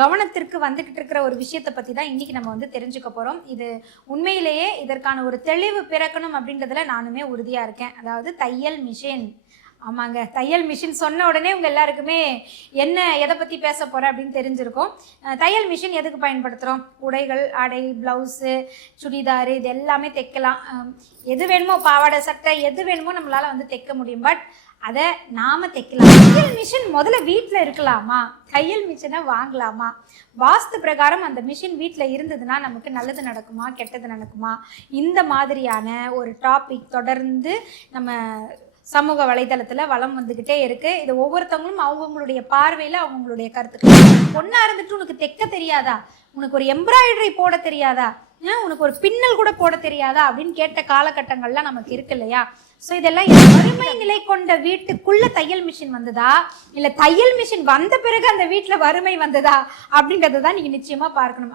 கவனத்திற்கு வந்துக்கிட்டு இருக்கிற ஒரு விஷயத்தை பற்றி தான் இன்றைக்கி நம்ம வந்து தெரிஞ்சுக்க போகிறோம் இது உண்மையிலேயே இதற்கான ஒரு தெளிவு பிறக்கணும் அப்படின்றதுல நானுமே உறுதியாக இருக்கேன். அதாவது தையல் மிஷின் ஆமாங்க. தையல் மிஷின் சொன்ன உடனே உங்கள் எல்லாருக்குமே என்ன எதை பற்றி பேச போகிறேன் அப்படின்னு தெரிஞ்சிருக்கும். தையல் மிஷின் எதுக்கு பயன்படுத்துகிறோம் உடைகள் ஆடை ப்ளவுஸு சுடிதாரு இது எல்லாமே தைக்கலாம். எது வேணுமோ பாவாடை சட்டை எது வேணுமோ நம்மளால் வந்து தைக்க முடியும். பட் அதை நாம தைக்கலாம். தையல் மிஷின் முதல்ல வீட்டில் இருக்கலாமா? தையல் மிஷினை வாங்கலாமா? வாஸ்து பிரகாரம் அந்த மிஷின் வீட்டில் இருந்ததுன்னா நமக்கு நல்லது நடக்குமா? கெட்டது நடக்குமா? இந்த மாதிரியான ஒரு டாபிக் தொடர்ந்து நம்ம சமூக வலைதளத்தில் வளம் வந்துக்கிட்டே இருக்குது இது ஒவ்வொருத்தவங்களும் அவங்கவுங்களுடைய பார்வையில் அவங்களுடைய கருத்துக்கள். பொண்ணா இருந்துட்டு உனக்கு தைக்க தெரியாதா? உனக்கு ஒரு எம்ப்ராய்டரி போட தெரியாதா? உனக்கு ஒரு பின்னல் கூட போட தெரியாதா? அப்படின்னு கேட்ட காலகட்டங்கள்லாம் நமக்கு இருக்கு இல்லையா? ஸோ இதெல்லாம் வறுமை நிலை கொண்ட வீட்டுக்குள்ள தையல் மிஷின் வந்ததா? இல்ல தையல் மிஷின் வந்த பிறகு அந்த வீட்டுல வறுமை வந்ததா? அப்படின்றத தான் நீங்க நிச்சயமா பார்க்கணும்.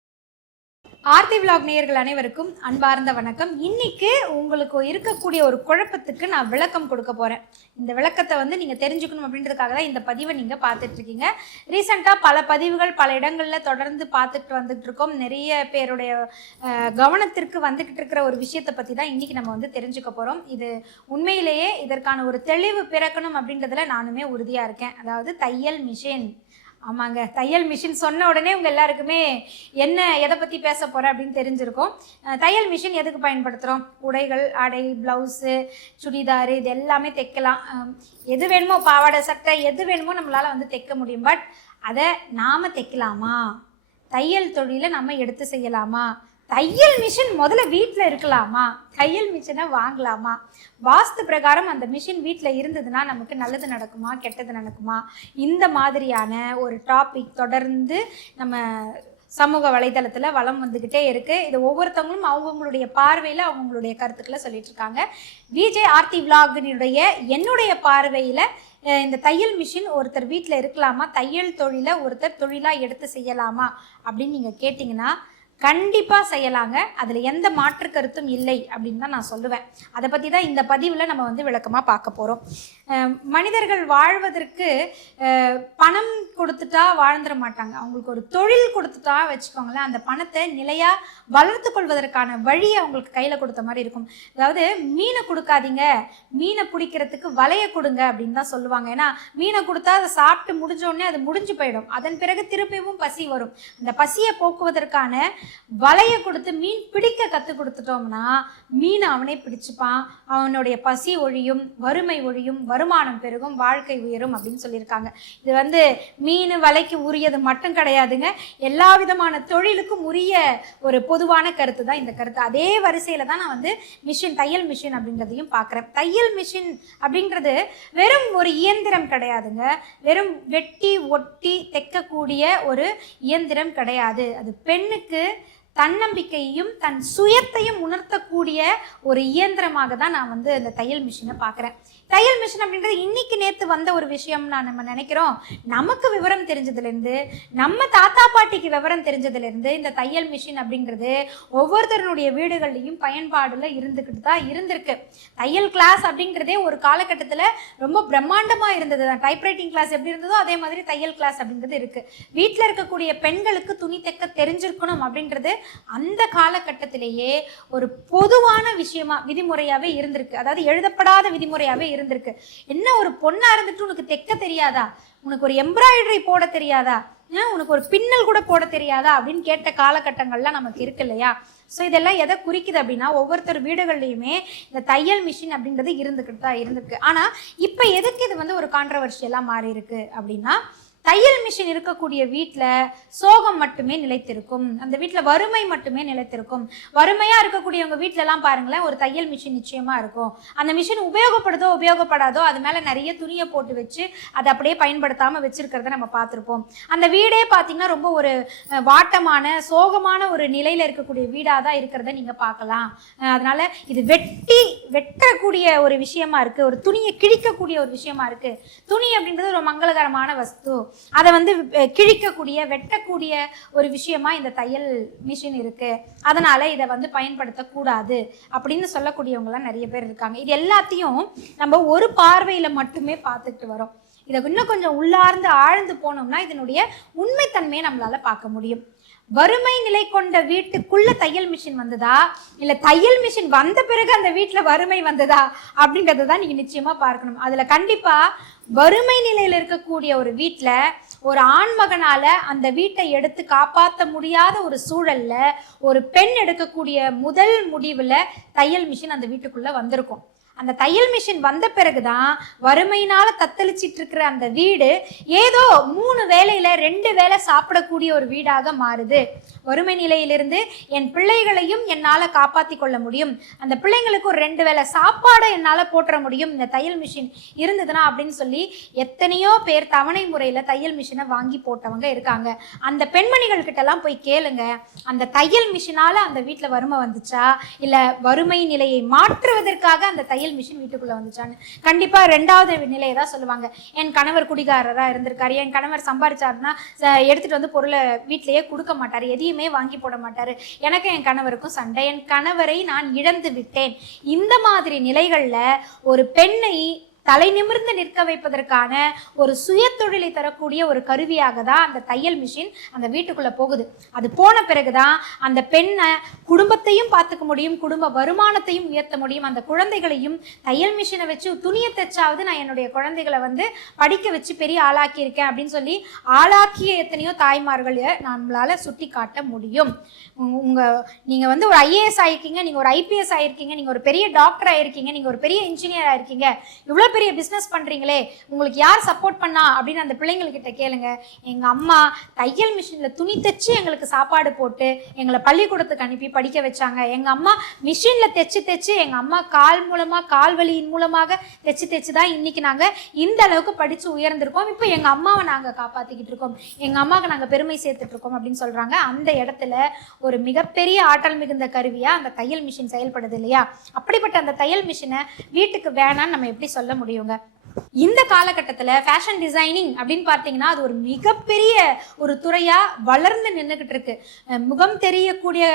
ஆர்த்தி விலாக் நேயர்கள் அனைவருக்கும் அன்பார்ந்த வணக்கம். இன்னைக்கு உங்களுக்கு இருக்கக்கூடிய ஒரு குழப்பத்துக்கு நான் விளக்கம் கொடுக்க போறேன். இந்த விளக்கத்தை வந்து நீங்க தெரிஞ்சுக்கணும் அப்படின்றதுக்காக தான் இந்த பதிவை நீங்க பார்த்துட்டு இருக்கீங்க. ரீசெண்டாக பல பதிவுகள் பல இடங்கள்ல தொடர்ந்து பார்த்துட்டு வந்துட்டு இருக்கோம். நிறைய பேருடைய கவனத்திற்கு வந்துகிட்டு இருக்கிற ஒரு விஷயத்தை பத்தி தான் இன்னைக்கு நம்ம வந்து தெரிஞ்சுக்க போறோம். இது உண்மையிலேயே இதற்கான ஒரு தெளிவு பிறக்கணும் அப்படின்றதுல நானுமே உறுதியா இருக்கேன். அதாவது தையல் மிஷின் ஆமாங்க. தையல் மிஷின் சொன்ன உடனே உங்கள் எல்லாருக்குமே என்ன எதை பற்றி பேச போகிறேன் அப்படின்னு தெரிஞ்சிருக்கும். தையல் மிஷின் எதுக்கு பயன்படுத்துகிறோம் உடைகள் ஆடை ப்ளவுஸு சுடிதாரு இது எல்லாமே தைக்கலாம். எது வேணுமோ பாவாடை சட்டை எது வேணுமோ நம்மளால் வந்து தைக்க முடியும். பட் அதை நாம் தைக்கலாமா? தையல் தொழிலை நம்ம எடுத்து செய்யலாமா? தையல் மிஷின் முதல்ல வீட்டில் இருக்கலாமா? தையல் மிஷினை வாங்கலாமா? வாஸ்து பிரகாரம் அந்த மிஷின் வீட்டில் இருந்ததுன்னா நமக்கு நல்லது நடக்குமா கெட்டது நடக்குமா? இந்த மாதிரியான ஒரு டாபிக் தொடர்ந்து நம்ம சமூக வலைதளத்தில் வளம் வந்துக்கிட்டே இருக்குது இது ஒவ்வொருத்தவங்களும் அவங்கவுங்களுடைய பார்வையில் அவங்கவுங்களுடைய கருத்துக்களை சொல்லிட்டு இருக்காங்க. விஜய் ஆர்த்தி விலாகினுடைய என்னுடைய பார்வையில் இந்த தையல் மிஷின் ஒருத்தர் வீட்டில் இருக்கலாமா? தையல் தொழிலை ஒருத்தர் தொழிலாக எடுத்து செய்யலாமா? அப்படின்னு நீங்கள் கேட்டிங்கன்னா கண்டிப்பாக செய்யலாங்க. அதில் எந்த மாற்று கருத்தும் இல்லை அப்படின்னு தான் நான் சொல்லுவேன். அதை பற்றி தான் இந்த பதிவில் நம்ம வந்து விளக்கமாக பார்க்க போகிறோம் மனிதர்கள் வாழ்வதற்கு பணம் கொடுத்துட்டா வாழ்ந்துட மாட்டாங்க. அவங்களுக்கு ஒரு தொழில் கொடுத்துட்டா வச்சுக்கோங்களேன் அந்த பணத்தை நிலையாக வளர்த்து கொள்வதற்கான வழியை அவங்களுக்கு கையில் கொடுத்த மாதிரி இருக்கும். அதாவது மீனை கொடுக்காதீங்க மீனை பிடிக்கிறதுக்கு வலையை கொடுங்க அப்படின்னு தான் சொல்லுவாங்க. ஏன்னா மீனை கொடுத்தா அதை சாப்பிட்டு முடிஞ்சோடனே அது முடிஞ்சு போயிடும். அதன் பிறகு திருப்பியும் பசி வரும். அந்த பசியை போக்குவதற்கான வலையை கொடுத்து மீன் பிடிக்க கற்றுக் கொடுத்துட்டோம்னா மீன் அவனே பிடிச்சுப்பான். அவனுடைய பசி ஒழியும் வறுமை ஒழியும் வருமானம் பெருகும் வாழ்க்கை உயரும் அப்படின்னு சொல்லியிருக்காங்க. இது வந்து மீன் வலைக்கு உரியது மட்டும் கிடையாதுங்க. எல்லா விதமான தொழிலுக்கும் உரிய ஒரு பொதுவான கருத்து தான் இந்த கருத்து. அதே வரிசையில் தான் நான் வந்து மிஷின் தையல் மிஷின் அப்படின்றதையும் பார்க்குறேன். தையல் மிஷின் அப்படின்றது வெறும் ஒரு இயந்திரம் கிடையாதுங்க. வெறும் வெட்டி ஒட்டி தைக்கக்கூடிய ஒரு இயந்திரம் கிடையாது. அது பெண்ணுக்கு தன்னம்பிக்கையையும் தன் சுயத்தையும் உணர்த்தக்கூடிய ஒரு இயந்திரமாக தான் நான் வந்து இந்த தையல் மிஷினை பார்க்குறேன். தையல் மிஷின் அப்படின்றது இன்னைக்கு நேற்று வந்த ஒரு விஷயம் நான் நம்ம நினைக்கிறோம். நமக்கு விவரம் தெரிஞ்சதுலேருந்து நம்ம தாத்தா பாட்டிக்கு விவரம் தெரிஞ்சதுலேருந்து இந்த தையல் மிஷின் அப்படிங்கிறது ஒவ்வொருத்தருடைய வீடுகள்லையும் பயன்பாடில் இருந்துக்கிட்டு தான் இருந்திருக்கு. தையல் கிளாஸ் அப்படிங்கிறதே ஒரு காலகட்டத்தில் ரொம்ப பிரம்மாண்டமாக இருந்தது தான். டைப்ரைட்டிங் கிளாஸ் எப்படி இருந்ததோ அதே மாதிரி தையல் கிளாஸ் அப்படிங்கிறது இருக்குது வீட்டில் இருக்கக்கூடிய பெண்களுக்கு துணி தைக்க தெரிஞ்சிருக்கணும் அப்படின்றது அந்த காலகட்டத்திலேயே ஒரு பொதுவான விஷயமா விதிமுறையாகவே இருந்திருக்கு. அதாவது எழுதப்படாத விதிமுறையாகவே இருந்திருக்கு. என்ன ஒரு பொண்ணா இருந்துட்டு உனக்கு தைக்க தெரியாதா? உனக்கு ஒரு எம்ப்ராய்டரி போட தெரியாதா? உனக்கு ஒரு பின்னல் கூட போட தெரியாதா? அப்படின்னு கேட்ட காலகட்டங்கள்லாம் நமக்கு இருக்கு இல்லையா? ஸோ இதெல்லாம் எதை குறிக்குது அப்படின்னா ஒவ்வொருத்தர் வீடுகள்லையுமே இந்த தையல் மிஷின் அப்படின்றது இருந்துக்கிட்டு தான் இருந்திருக்கு. ஆனால் இப்போ எதுக்கு இது வந்து ஒரு கான்ட்ரவர்ஷியலாக மாறி இருக்கு அப்படின்னா தையல் மிஷின் இருக்கக்கூடிய வீட்டில் சோகம் மட்டுமே நிலைத்திருக்கும். அந்த வீட்டில் வறுமை மட்டுமே நிலைத்திருக்கும். வறுமையாக இருக்கக்கூடியவங்க வீட்டிலலாம் பாருங்களேன் ஒரு தையல் மிஷின் நிச்சயமாக இருக்கும். அந்த மிஷின் உபயோகப்படுதோ உபயோகப்படாதோ அது மேலே நிறைய துணியை போட்டு வச்சு அதை அப்படியே பயன்படுத்தாமல் வச்சுருக்கிறத நம்ம பார்த்துருப்போம். அந்த வீடே பார்த்தீங்கன்னா ரொம்ப ஒரு வாட்டமான சோகமான ஒரு நிலையில் இருக்கக்கூடிய வீடாக தான் இருக்கிறத நீங்கள் பார்க்கலாம். அதனால் இது வெட்டி வெட்டக்கூடிய ஒரு விஷயமா இருக்குது ஒரு துணியை கிழிக்கக்கூடிய ஒரு விஷயமா இருக்குது துணி அப்படின்றது ஒரு மங்களகரமான வஸ்து. அதை வந்து கிழிக்கக்கூடிய வெட்டக்கூடிய ஒரு விஷயமா இந்த தையல் மிஷின் இருக்கு. அதனால இதை வந்து பயன்படுத்தக்கூடாது அப்படின்னு சொல்லக்கூடியவங்கலாம் நிறைய பேர் இருக்காங்க. இது எல்லாத்தையும் நம்ம ஒரு பார்வையில மட்டுமே பார்த்துட்டு வரோம். இதை இன்னும் கொஞ்சம் உள்ளார்ந்து ஆழ்ந்து போனோம்னா இதனுடைய உண்மைத்தன்மையை நம்மளால பார்க்க முடியும். வறுமை நிலை கொண்ட வீட்டுக்குள்ள தையல் மிஷின் வந்ததா? இல்ல தையல் மிஷின் வந்த பிறகு அந்த வீட்டுல வறுமை வந்ததா? அப்படின்றத தான் நீங்க நிச்சயமா பார்க்கணும். அதுல கண்டிப்பா வறுமை நிலையில இருக்கக்கூடிய ஒரு வீட்டுல ஒரு ஆண் மகனால அந்த வீட்டை எடுத்து காப்பாற்ற முடியாத ஒரு சூழல்ல ஒரு பெண் எடுக்கக்கூடிய முதல் முடிவுல தையல் மிஷின் அந்த வீட்டுக்குள்ள வந்திருக்கும். அந்த தையல் மிஷின் வந்த பிறகுதான் வறுமையினால தத்தளிச்சிட்டு இருக்கிற அந்த வீடு ஏதோ மூணு வேலையில ரெண்டு வேளை சாப்பிடக்கூடிய ஒரு வீடாக மாறுது. வறுமை நிலையிலிருந்து என் பிள்ளைகளையும் என்னால் காப்பாற்றி கொள்ள முடியும். அந்த பிள்ளைங்களுக்கு ஒரு ரெண்டு வேளை சாப்பாடை என்னால் போட்டுற முடியும். இந்த தையல் மிஷின் இருந்ததுன்னா அப்படின்னு சொல்லி எத்தனையோ பேர் தவணை முறையில் தையல் மிஷினை வாங்கி போட்டவங்க இருக்காங்க. அந்த பெண்மணிகள் கிட்டலாம் போய் கேளுங்க. அந்த தையல் மிஷினால அந்த வீட்டில் வறுமை வந்துச்சா? இல்லை வறுமை நிலையை மாற்றுவதற்காக அந்த தையல் மிஷின் வீட்டுக்குள்ளே வந்துச்சான்னு? கண்டிப்பாக ரெண்டாவது நிலையை தான் சொல்லுவாங்க. என் கணவர் குடிகாரராக இருந்திருக்காரு. என் கணவர் சம்பாரிச்சாருன்னா எடுத்துகிட்டு வந்து பொருளை வீட்டிலேயே கொடுக்க மாட்டார். எதையும் வாங்கி போட மாட்டாரு. எனக்கு என் கணவருக்கும் சண்டை. என் கணவரை நான் இழந்து விட்டேன் இந்த மாதிரி நிலைகள்ல ஒரு பெண்ணை தலை நிமிர்ந்து நிற்க வைப்பதற்கான ஒரு சுய தொழிலை தரக்கூடிய ஒரு கருவியாக தான் அந்த தையல் மிஷின் அந்த வீட்டுக்குள்ள போகுது. அது போன பிறகுதான் அந்த பெண்ணை குடும்பத்தையும் பார்த்துக்க முடியும் குடும்ப வருமானத்தையும் உயர்த்த முடியும். அந்த குழந்தைகளையும் தையல் மிஷினை வச்சு துணியை தைச்சாவது நான் என்னுடைய குழந்தைகளை வந்து படிக்க வச்சு பெரிய ஆளாக்கியிருக்கேன் அப்படின்னு சொல்லி ஆளாக்கிய எத்தனையோ தாய்மார்களை நம்மளால சுட்டி காட்ட முடியும் உங்க- நீங்கள் நீங்க வந்து ஒரு ஐஏஎஸ் ஆயிருக்கீங்க நீங்க ஒரு ஐபிஎஸ் ஆயிருக்கீங்க நீங்க ஒரு பெரிய டாக்டர் ஆயிருக்கீங்க நீங்க ஒரு பெரிய இன்ஜினியர் ஆயிருக்கீங்க. இவ்வளோ பெரிய பிஸ்னஸ் பண்றீங்களே உங்களுக்கு யார் சப்போர்ட் பண்ணா அப்படின்னு அந்த பிள்ளைங்கள்கிட்ட கேளுங்க. எங்க அம்மா தையல் மிஷின்ல துணி தைச்சு எங்களுக்கு சாப்பாடு போட்டு எங்களை பள்ளிக்கூடத்துக்கு அனுப்பி படிக்க வச்சாங்க. எங்க அம்மா மிஷின்ல தைச்சு தைச்சு எங்க அம்மா கால் மூலமா கால் வலியின் மூலமாக தைச்சு தைச்சு தான் இன்னைக்கு நாங்க இந்த அளவுக்கு படிச்சு உயர்ந்திருக்கோம். இப்போ எங்க அம்மாவை நாங்க காப்பாத்திக்கிட்டு இருக்கோம். எங்க அம்மாவுக்கு நாங்க பெருமை சேர்த்துட்டு இருக்கோம் அப்படின்னு சொல்றாங்க. அந்த இடத்துல ஒரு மிகப்பெரிய ஆற்றல் மிகுந்த கருவியா அந்த தையல் மிஷின் செயல்படுது இல்லையா? அப்படிப்பட்ட அந்த தையல் மிஷினை வீட்டுக்கு வேணாம்னு நம்ம எப்படி சொல்ல முடியுங்க. இந்த காலகட்டத்தில் ஃபேஷன் டிசைனிங் அப்படின்னு பார்த்தீங்கன்னா அது ஒரு மிகப்பெரிய ஒரு துறையாக வளர்ந்து நின்றுக்கிட்டு இருக்கு. முகம் தெரியக்கூடிய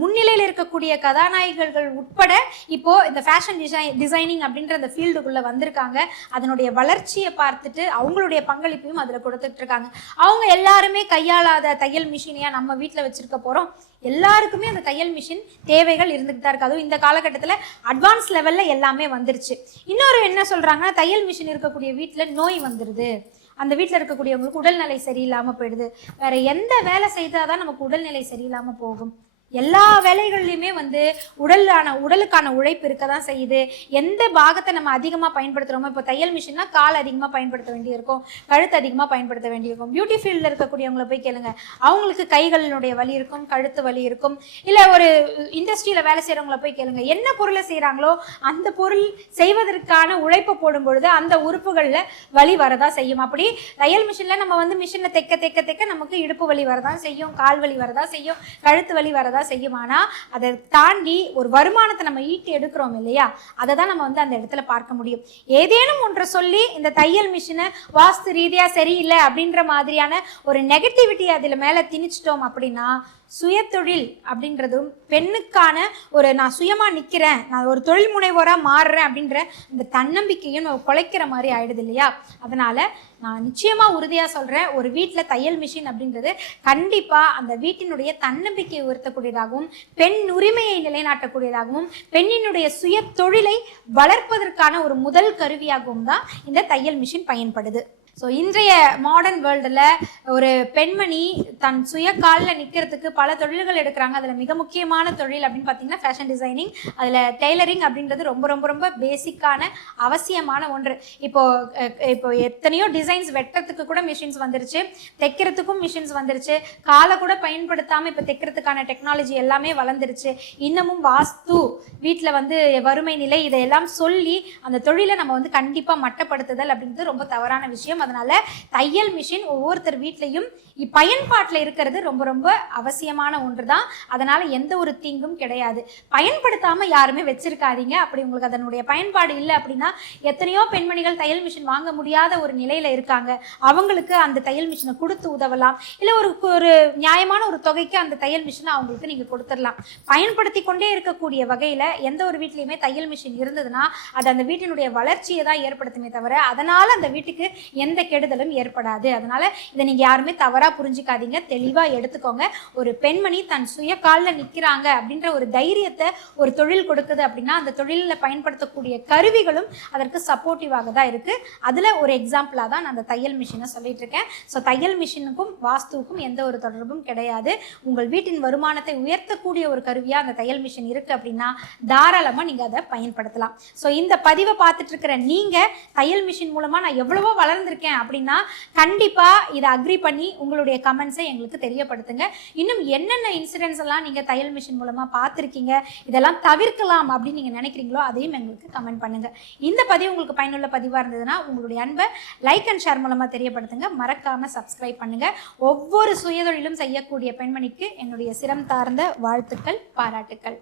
முன்னிலையில் இருக்கக்கூடிய கதாநாயகர்கள் உட்பட இப்போ இந்த ஃபேஷன் டிசைன் டிசைனிங் அப்படின்ற அந்த ஃபீல்டுக்குள்ளே வந்திருக்காங்க. அதனுடைய வளர்ச்சியை பார்த்துட்டு அவங்களுடைய பங்களிப்பையும் அதில் கொடுத்துட்டு இருக்காங்க. அவங்க எல்லாருமே கையாளாத தையல் மிஷினையாக நம்ம வீட்டில் வச்சிருக்க போகிறோம் எல்லாருக்குமே அந்த தையல் மிஷின் தேவைகள் இருந்துகிட்டு தான் இருக்கு. அதுவும் இந்த காலகட்டத்தில் அட்வான்ஸ் லெவலில் எல்லாமே வந்துருச்சு. இன்னொரு என்ன சொல்கிறாங்கன்னா தையல் மிஷின் இருக்கக்கூடிய வீட்டில் நோய் வந்துடுது அந்த வீட்டில் இருக்கக்கூடியவங்களுக்கு உடல்நிலை சரியில்லாமல் போயிடுது. வேற எந்த வேலை செய்தால் தான் நமக்கு உடல்நிலை சரியில்லாமல் போகும். எல்லா வேலைகள்லையுமே வந்து உடலான உடலுக்கான உழைப்பு இருக்க தான் செய்யுது. எந்த பாகத்தை நம்ம அதிகமாக பயன்படுத்துகிறோமோ இப்போ தையல் மிஷின்னா கால் அதிகமாக பயன்படுத்த வேண்டியிருக்கும் கழுத்து அதிகமாக பயன்படுத்த வேண்டியிருக்கும். பியூட்டி ஃபீல்டில் இருக்கக்கூடியவங்கள போய் கேளுங்க. அவங்களுக்கு கைகளினுடைய வலி இருக்கும் கழுத்து வலி இருக்கும். இல்லை ஒரு இண்டஸ்ட்ரியில் வேலை செய்கிறவங்கள போய் கேளுங்க. என்ன பொருளை செய்கிறாங்களோ அந்த பொருள் செய்வதற்கான உழைப்பை போடும் பொழுது அந்த உறுப்புகளில் வலி வரதான் செய்யும். அப்படி தையல் மிஷினில் நம்ம வந்து மிஷினை தைக்க தைக்க தைக்க நமக்கு இடுப்பு வலி வரதான் செய்யும் கால் வலி வரதான் செய்யும் கழுத்து வலி ரூபாய் செய்யும் ஆனால் அதை தாண்டி ஒரு வருமானத்தை நம்ம ஈட்டி எடுக்கிறோம் இல்லையா? அதை தான் நம்ம வந்து அந்த இடத்துல பார்க்க முடியும். ஏதேனும் ஒன்றை சொல்லி இந்த தையல் மிஷினை வாஸ்து ரீதியாக சரியில்லை அப்படின்ற மாதிரியான ஒரு நெகட்டிவிட்டி அதில் மேலே திணிச்சிட்டோம் அப்படின்னா சுயதொழில் அப்படின்றதும் பெண்ணுக்கான ஒரு நான் சுயமாக நிற்கிறேன் நான் ஒரு தொழில் முனைவோராக மாறுறேன் அப்படின்ற இந்த தன்னம்பிக்கையும் நம்ம குலைக்கிற மாதிரி ஆயிடுது இல்லையா? அதனால் நான் நிச்சயமாக உறுதியாக சொல்கிறேன் ஒரு வீட்டில் தையல் மிஷின் அப்படின்றது கண்டிப்பாக அந்த வீட்டினுடைய தன்னம்பிக்கையை உயர்த்தக்கூடியதாகவும் பெண் உரிமையை நிலைநாட்டக்கூடியதாகவும் பெண்ணினுடைய சுய தொழிலை வளர்ப்பதற்கான ஒரு முதல் கருவியாகவும் தான் இந்த தையல் மிஷின் பயன்படுது. ஸோ இன்றைய மாடர்ன் வேர்ல்டில் ஒரு பெண்மணி தன் சுய காலில் நிற்கிறதுக்கு பல தொழில்கள் எடுக்கிறாங்க. அதில் மிக முக்கியமான தொழில் அப்படின்னு பார்த்தீங்கன்னா ஃபேஷன் டிசைனிங் அதில் டெய்லரிங் அப்படின்றது ரொம்ப ரொம்ப ரொம்ப பேசிக்கான அவசியமான ஒன்று. இப்போ இப்போ எத்தனையோ டிசைன்ஸ் வெட்டுறதுக்கு கூட மிஷின்ஸ் வந்துருச்சு. தைக்கிறதுக்கும் மிஷின்ஸ் வந்துருச்சு. காலை கூட பயன்படுத்தாமல் இப்போ தைக்கிறதுக்கான டெக்னாலஜி எல்லாமே வளர்ந்துருச்சு. இன்னமும் வாஸ்து வீட்டில் வந்து வறுமை நிலை இதையெல்லாம் சொல்லி அந்த தொழிலை நம்ம வந்து கண்டிப்பாக மட்டப்படுத்துதல் அப்படின்றது ரொம்ப தவறான விஷயம். கஷ்டம் அதனால தையல் மிஷின் ஒவ்வொருத்தர் வீட்லையும் பயன்பாட்டில் இருக்கிறது ரொம்ப ரொம்ப அவசியமான ஒன்று தான் அதனால எந்த ஒரு தீங்கும் கிடையாது. பயன்படுத்தாம யாருமே வச்சிருக்காதீங்க. அப்படி உங்களுக்கு அதனுடைய பயன்பாடு இல்லை அப்படின்னா எத்தனையோ பெண்மணிகள் தையல் மிஷின் வாங்க முடியாத ஒரு நிலையில இருக்காங்க. அவங்களுக்கு அந்த தையல் மிஷினை கொடுத்து உதவலாம். இல்லை ஒரு ஒரு நியாயமான ஒரு தொகைக்கு அந்த தையல் மிஷினை அவங்களுக்கு நீங்க கொடுத்துடலாம். பயன்படுத்தி கொண்டே இருக்கக்கூடிய வகையில எந்த ஒரு வீட்லையுமே தையல் மிஷின் இருந்ததுன்னா அது அந்த வீட்டினுடைய வளர்ச்சியை தான் ஏற்படுத்துமே தவிர அதனால அந்த வீட்டுக்கு எந்த எந்த கெடுதலும் ஏற்படாது. அதனால இதை நீங்க யாருமே தவறா புரிஞ்சுக்காதீங்க. தெளிவா எடுத்துக்கோங்க. ஒரு பெண்மணி தன் சுய காலில் நிற்கிறாங்க அப்படின்ற ஒரு தைரியத்தை ஒரு தொழில் கொடுக்குது அப்படின்னா அந்த தொழிலில் பயன்படுத்தக்கூடிய கருவிகளும் அதற்கு சப்போர்ட்டிவாக தான் இருக்கு. அதுல ஒரு எக்ஸாம்பிளாக தான் நான் அந்த தையல் மிஷினை சொல்லிட்டு இருக்கேன். ஸோ தையல் மிஷினுக்கும் வாஸ்துவுக்கும் எந்த ஒரு தொடர்பும் கிடையாது. உங்கள் வீட்டின் வருமானத்தை உயர்த்தக்கூடிய ஒரு கருவியாக அந்த தையல் மிஷின் இருக்கு அப்படின்னா தாராளமாக நீங்கள் அதை பயன்படுத்தலாம். ஸோ இந்த பதிவை பார்த்துட்டு இருக்கிற நீங்கள் தையல் மிஷின் மூலமாக நான் எவ்வளவோ வளர்ந்துருக்கேன். அப்படின்னா கண்டிப்பாக இதை அக்ரி பண்ணி உங்களுடைய கமெண்ட்ஸை எங்களுக்கு தெரியப்படுத்துங்க. இன்னும் என்னென்ன இன்சிடென்ட்ஸ் எல்லாம் நீங்கள் தையல் மிஷின் மூலமாக பார்த்துருக்கீங்க இதெல்லாம் தவிர்க்கலாம் அப்படின்னு நீங்கள் நினைக்கிறீங்களோ அதையும் எங்களுக்கு கமெண்ட் பண்ணுங்கள் இந்த பதிவு உங்களுக்கு பயனுள்ள பதிவாக இருந்ததுன்னா உங்களுடைய அன்பை லைக் அண்ட் ஷேர் மூலமாக தெரியப்படுத்துங்க. மறக்காமல் சப்ஸ்கிரைப் பண்ணுங்கள் ஒவ்வொரு சுயதொழிலும் செய்யக்கூடிய பெண்மணிக்கு என்னுடைய சிரம் தார்ந்த வாழ்த்துக்கள் பாராட்டுக்கள்.